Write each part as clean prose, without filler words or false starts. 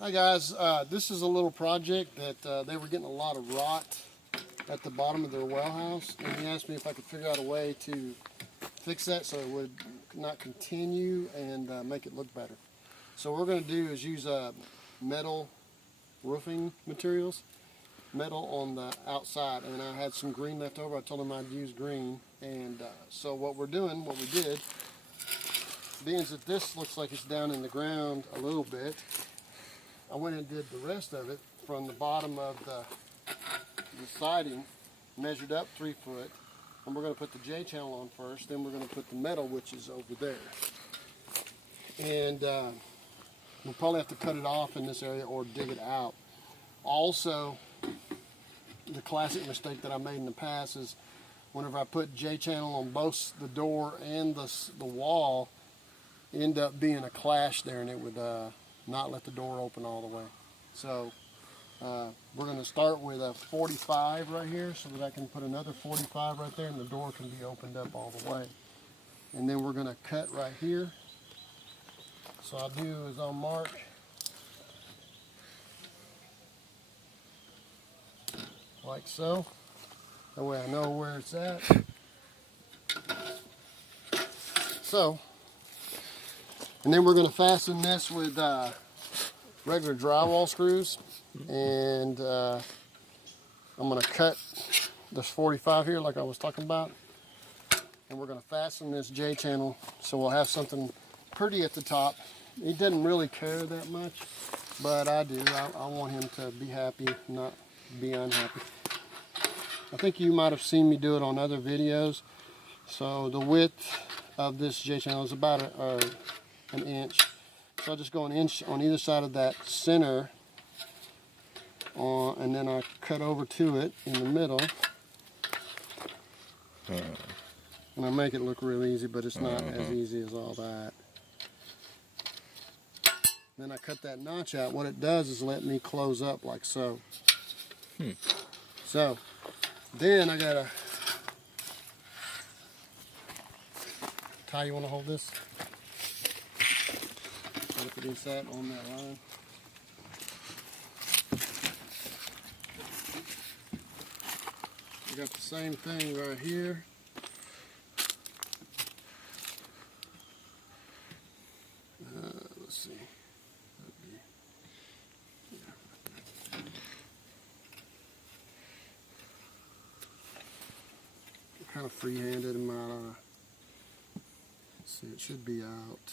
Hi guys, this is a little project that they were getting a lot of rot at the bottom of their well house, and he asked me if I could figure out a way to fix that so it would not continue and make it look better. So what we're going to do is use metal roofing materials, metal on the outside, and I had some green left over. I told him I'd use green, and so what we did, being that this looks like it's down in the ground a little bit, I went and did the rest of it from the bottom of the siding, measured up 3 foot, and we're going to put the J-channel on first, then we're going to put the metal, which is over there. And we'll probably have to cut it off in this area or dig it out. Also, the classic mistake that I made in the past is whenever I put J-channel on both the door and the wall, end up being a clash there, and it would not let the door open all the way. So we're going to start with a 45 right here so that I can put another 45 right there and the door can be opened up all the way. And then we're going to cut right here. So I'll do is I'll mark like so. That way I know where it's at. So, and then we're going to fasten this with regular drywall screws, and I'm going to cut this 45 here like I was talking about, and we're going to fasten this J-channel so we'll have something pretty at the top. He doesn't really care that much, but I do. I want him to be happy, not be unhappy. I think you might have seen me do it on other videos. So the width of this J-channel is about an inch. So I'll just go an inch on either side of that center, and then I cut over to it in the middle. And I make it look real easy, but it's not as easy as all that. Then I cut that notch out. What it does is let me close up like so. So then I gotta, Ty, you want to hold this? If it is that on that line. We got the same thing right here. Let's see. Kind of free-handed in my. Let's see, it should be out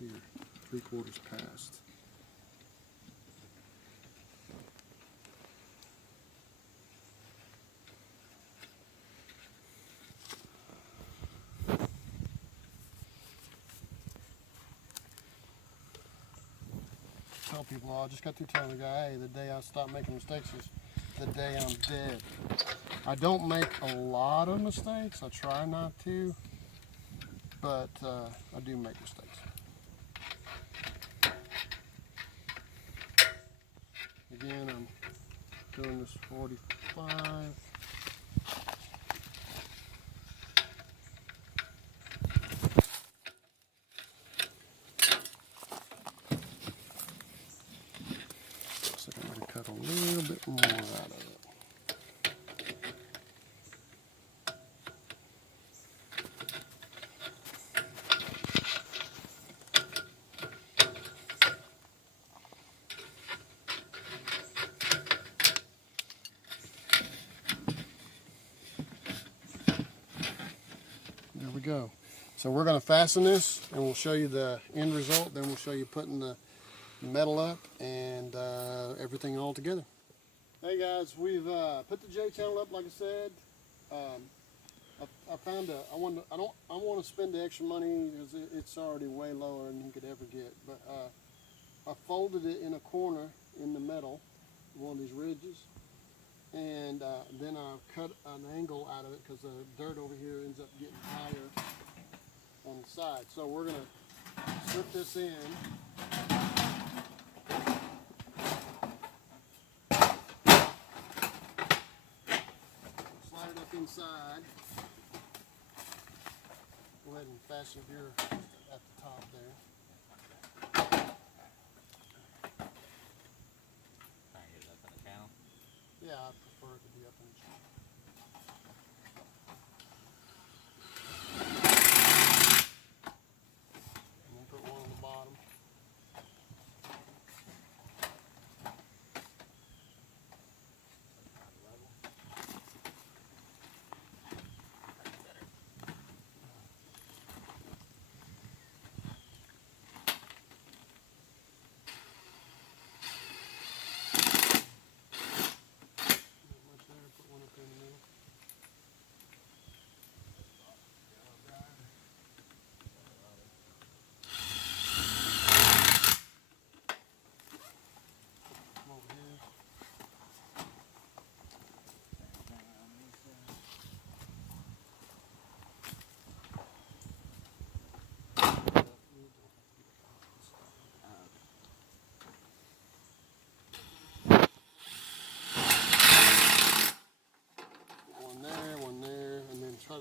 here, 3/4 past. Tell people, I just got through telling the guy, hey, the day I stop making mistakes is the day I'm dead. I don't make a lot of mistakes. I try not to, but I do make mistakes. Again, I'm doing this 45. Looks like I'm going to cut a little bit more out of it. There we go. So we're going to fasten this and we'll show you the end result. Then we'll show you putting the metal up and everything all together. Hey guys, we've put the J-channel up like I said. I found I want to spend the extra money because it's already way lower than you could ever get. But I folded it in a corner in the metal, one of these ridges. And then I cut an angle out of it because the dirt over here ends up getting higher on the side. So we're going to slip this in. Slide it up inside. Go ahead and fasten your at the top there.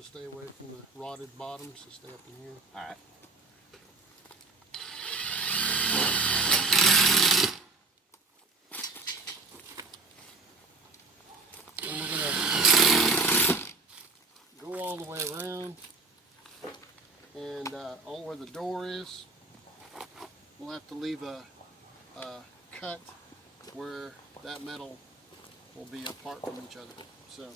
to stay away from the rotted bottoms, so stay up in here. All right. And we're going to go all the way around, and all where the door is, we'll have to leave a cut where that metal will be apart from each other. So